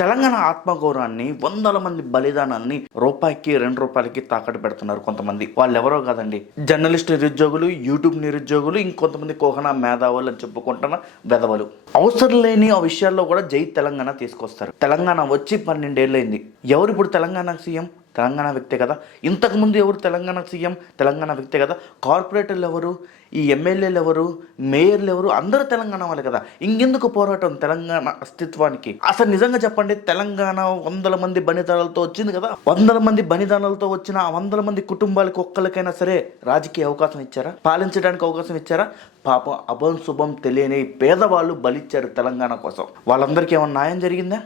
తెలంగాణ ఆత్మగౌరవాన్ని వందల మంది బలిదానాల్ని రూపాయికి ₹2 తాకట్టు పెడుతున్నారు కొంతమంది. వాళ్ళు ఎవరో కాదండి, జర్నలిస్ట్ నిరుద్యోగులు, యూట్యూబ్ నిరుద్యోగులు, ఇంకొంతమంది కోహనా మేధావులు అని చెప్పుకుంటున్న వెధవలు. అవసరం లేని ఆ విషయాల్లో కూడా జై తెలంగాణ తీసుకొస్తారు. తెలంగాణ వచ్చి 12 ఏళ్ళైంది. ఎవరు ఇప్పుడు తెలంగాణ సీఎం? తెలంగాణ వ్యక్తే కదా. ఇంతకుముందు ఎవరు తెలంగాణ సీఎం? తెలంగాణ వ్యక్తే కదా. కార్పొరేటర్లు ఎవరు? ఈ ఎమ్మెల్యేలు ఎవరు? మేయర్లు ఎవరు? అందరూ తెలంగాణ వాళ్ళే కదా. ఇంకెందుకు పోరాటం తెలంగాణ అస్తిత్వానికి? అసలు నిజంగా చెప్పండి, తెలంగాణ వందల మంది బలిదానాలతో వచ్చింది కదా. వందల మంది బలిదానాలతో వచ్చిన ఆ వందల మంది కుటుంబాలకు ఒక్కరికైనా సరే రాజకీయ అవకాశం ఇచ్చారా? పాలించడానికి అవకాశం ఇచ్చారా? పాపం అభం శుభం తెలియని పేదవాళ్ళు బలిచ్చారు తెలంగాణ కోసం. వాళ్ళందరికీ ఏమన్నా న్యాయం జరిగిందా?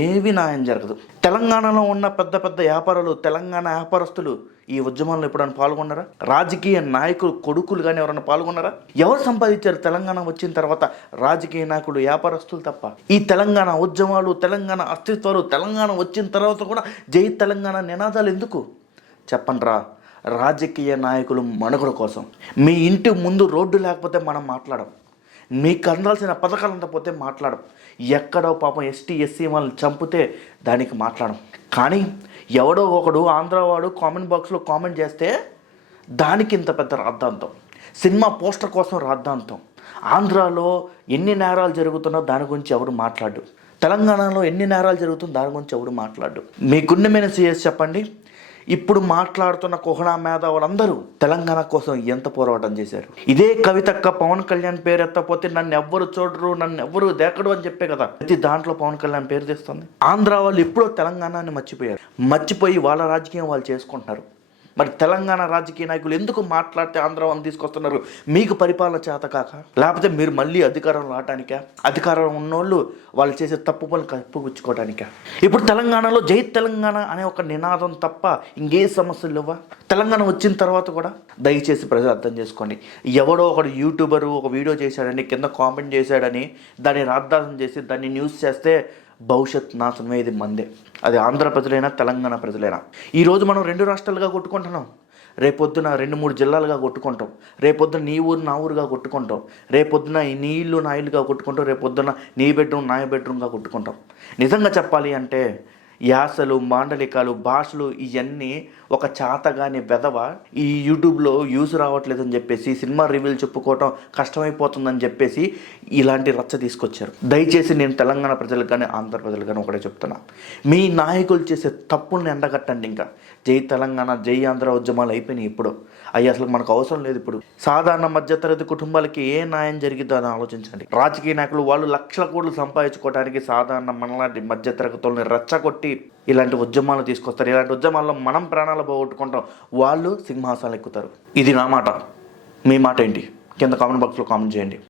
ఏవి న్యాయం జరగదు. తెలంగాణలో ఉన్న పెద్ద పెద్ద వ్యాపారులు, తెలంగాణ వ్యాపారస్తులు ఈ ఉద్యమంలో ఎప్పుడైనా పాల్గొన్నారా? రాజకీయ నాయకులు కొడుకులు కానీ ఎవరైనా పాల్గొన్నారా? ఎవరు సంపాదించారు తెలంగాణ వచ్చిన తర్వాత? రాజకీయ నాయకులు, వ్యాపారస్తులు తప్ప. ఈ తెలంగాణ ఉద్యమాలు, తెలంగాణ అస్తిత్వాలు, తెలంగాణ వచ్చిన తర్వాత కూడా జై తెలంగాణ నినాదాలు ఎందుకు చెప్పండిరా? రాజకీయ నాయకులు మనుగడ కోసం. మీ ఇంటి ముందు రోడ్డు లేకపోతే మనం మాట్లాడం, మీకు అందాల్సిన పథకాలంతా పోతే మాట్లాడం, ఎక్కడో పాపం ఎస్టీ ఎస్సీ వాళ్ళని చంపితే దానికి మాట్లాడం. కానీ ఎవడో ఒకడు ఆంధ్రవాడు కామెంట్ బాక్స్లో కామెంట్ చేస్తే దానికి ఇంత పెద్ద రాద్ధాంతం. సినిమా పోస్టర్ కోసం రాద్ధాంతం. ఆంధ్రాలో ఎన్ని నేరాలు జరుగుతున్నా దాని గురించి ఎవరు మాట్లాడు. తెలంగాణలో ఎన్ని నేరాలు జరుగుతుందో దాని గురించి ఎవరు మాట్లాడు. మీ గుండెమైన సీఎస్ చెప్పండి, ఇప్పుడు మాట్లాడుతున్న కోహనా మేధావులందరూ తెలంగాణ కోసం ఎంత పోరాటం చేశారు? ఇదే కవితక్క పవన్ కళ్యాణ్ పేరు ఎత్తపోతే నన్ను ఎవ్వరు చూడరు, నన్ను ఎవ్వరు దేకడు అని చెప్పే కదా ప్రతి దాంట్లో పవన్ కళ్యాణ్ పేరు తెస్తుంది. ఆంధ్ర వాళ్ళు ఎప్పుడో తెలంగాణని మర్చిపోయి వాళ్ళ రాజకీయం వాళ్ళు చేసుకుంటున్నారు. మరి తెలంగాణ రాజకీయ నాయకులు ఎందుకు మాట్లాడితే ఆంధ్ర వాళ్ళని తీసుకొస్తున్నారు? మీకు పరిపాలన చేత కాక, లేకపోతే మీరు మళ్ళీ అధికారం రావడానికా? అధికారం ఉన్నోళ్ళు వాళ్ళు చేసే తప్పు పనులు కప్పుపుచ్చుకోవడానికా? ఇప్పుడు తెలంగాణలో జై తెలంగాణ అనే ఒక నినాదం తప్ప ఇంకే సమస్యలు లేవా? తెలంగాణ వచ్చిన తర్వాత కూడా దయచేసి ప్రజలు అర్థం చేసుకోండి. ఎవడో ఒకడు యూట్యూబరు ఒక వీడియో చేశాడని, కింద కామెంట్ చేశాడని దాన్ని రాద్ధాంతం చేసి దాన్ని న్యూస్ చేస్తే భవిష్యత్ నాశనమే. ఇది మందే. అది ఆంధ్ర ప్రజలైనా తెలంగాణ ప్రజలైనా. ఈరోజు మనం 2 రాష్ట్రాలుగా కొట్టుకుంటున్నాం, రేపొద్దున 2-3 జిల్లాలుగా కొట్టుకుంటాం, రేపొద్దున నీ ఊరు నా ఊరుగా కొట్టుకుంటాం, రేపొద్దున నీ ఇల్లు నా ఇల్లుగా కొట్టుకుంటాం, రేపొద్దున నీ బెడ్రూమ్ నా బెడ్రూమ్గా కొట్టుకుంటాం. నిజంగా చెప్పాలి అంటే యాసలు, మాండలికాలు, భాషలు ఇవన్నీ ఒక చాతగాని వెధవ ఈ యూట్యూబ్లో యూస్ రావట్లేదని చెప్పేసి, సినిమా రివ్యూలు చెప్పుకోవటం కష్టమైపోతుందని చెప్పేసి ఇలాంటి రచ్చ తీసుకొచ్చారు. దయచేసి నేను తెలంగాణ ప్రజలకు కానీ ఆంధ్ర ప్రజలకు కానీ ఒకటే చెప్తున్నా, మీ నాయకులు చేసే తప్పుల్ని ఎండగట్టండి. ఇంకా జై తెలంగాణ, జై ఆంధ్ర ఉద్యమాలు అయిపోయినాయి. ఇప్పుడు అవి అసలు మనకు అవసరం లేదు. ఇప్పుడు సాధారణ మధ్యతరగతి కుటుంబాలకి ఏ న్యాయం జరిగిద్దో అని ఆలోచించండి. రాజకీయ నాయకులు వాళ్ళు లక్షల కోట్లు సంపాదించుకోవడానికి సాధారణ మనలాంటి మధ్యతరగతుల్ని రెచ్చగొట్టి ఇలాంటి ఉద్యమాలు తీసుకొస్తారు. ఇలాంటి ఉద్యమాల్లో మనం ప్రాణాలు పోగొట్టుకుంటాం, వాళ్ళు సింహాసనాలు ఎక్కుతారు. ఇది నా మాట. మీ మాట ఏంటి? కింద కామెంట్ బాక్స్లో కామెంట్ చేయండి.